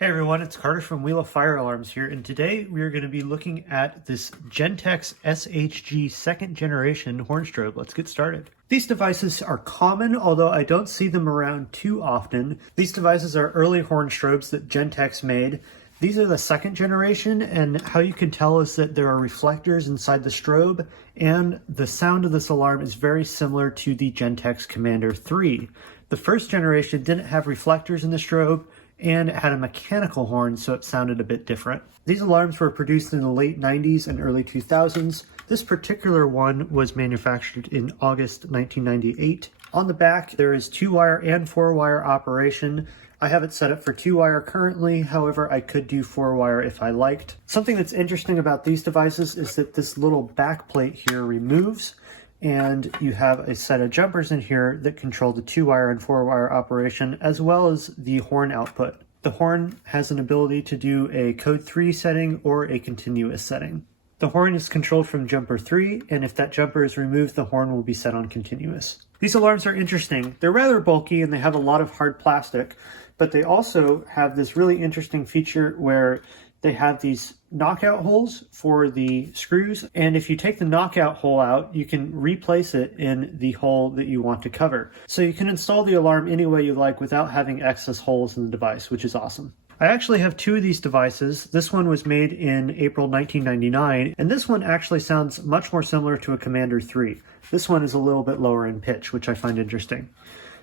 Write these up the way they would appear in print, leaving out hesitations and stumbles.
Hey everyone, it's Carter from Wheel of Fire Alarms here, and today we are going to be looking at this Gentex SHG second generation horn strobe. Let's get started. These devices are common, although I don't see them around too often. These devices are early horn strobes that Gentex made. These are the second generation, and how you can tell is that there are reflectors inside the strobe, and the sound of this alarm is very similar to the Gentex Commander 3. The first generation didn't have reflectors in the strobe, and it had a mechanical horn, so it sounded a bit different. These alarms were produced in the late 90s and early 2000s. This particular one was manufactured in August 1998. On the back, there is 2-wire and 4-wire operation. I have it set up for 2-wire currently, however, I could do 4-wire if I liked. Something that's interesting about these devices is that this little back plate here removes, and you have a set of jumpers in here that control the 2-wire and 4-wire operation, as well as the horn output. The horn has an ability to do a code 3 setting or a continuous setting. The horn is controlled from jumper 3, and if that jumper is removed, the horn will be set on continuous. These alarms are interesting. They're rather bulky and they have a lot of hard plastic, but they also have this really interesting feature where they have these knockout holes for the screws, and if you take the knockout hole out, you can replace it in the hole that you want to cover. So you can install the alarm any way you like without having excess holes in the device, which is awesome. I actually have 2 of these devices. This one was made in April 1999, and this one actually sounds much more similar to a Commander 3. This one is a little bit lower in pitch, which I find interesting.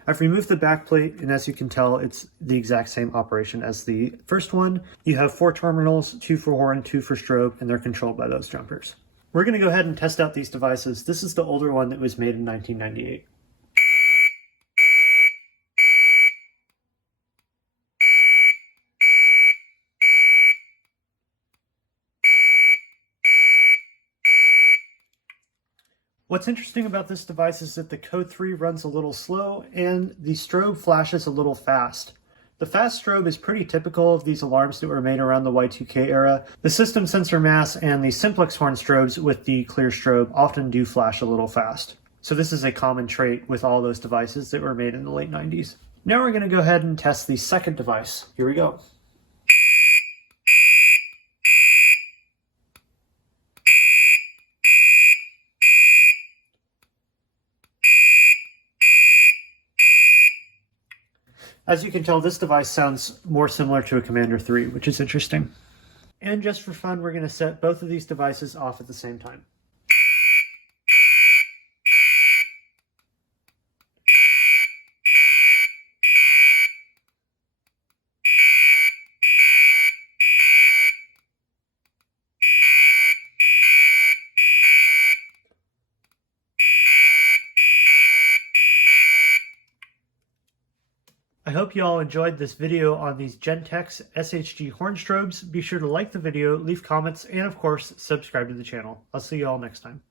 I've removed the back plate, and as you can tell, it's the exact same operation as the first one. You have 4 terminals, 2 for horn, 2 for strobe, and they're controlled by those jumpers. We're going to go ahead and test out these devices. This is the older one that was made in 1998. What's interesting about this device is that the code 3 runs a little slow and the strobe flashes a little fast. The fast strobe is pretty typical of these alarms that were made around the Y2K era. The system sensor mass and the simplex horn strobes with the clear strobe often do flash a little fast. So this is a common trait with all those devices that were made in the late 90s. Now we're going to go ahead and test the second device. Here we go. As you can tell, this device sounds more similar to a Commander 3, which is interesting. And just for fun, we're going to set both of these devices off at the same time. I hope you all enjoyed this video on these Gentex SHG horn strobes. Be sure to like the video, leave comments, and of course, subscribe to the channel. I'll see you all next time.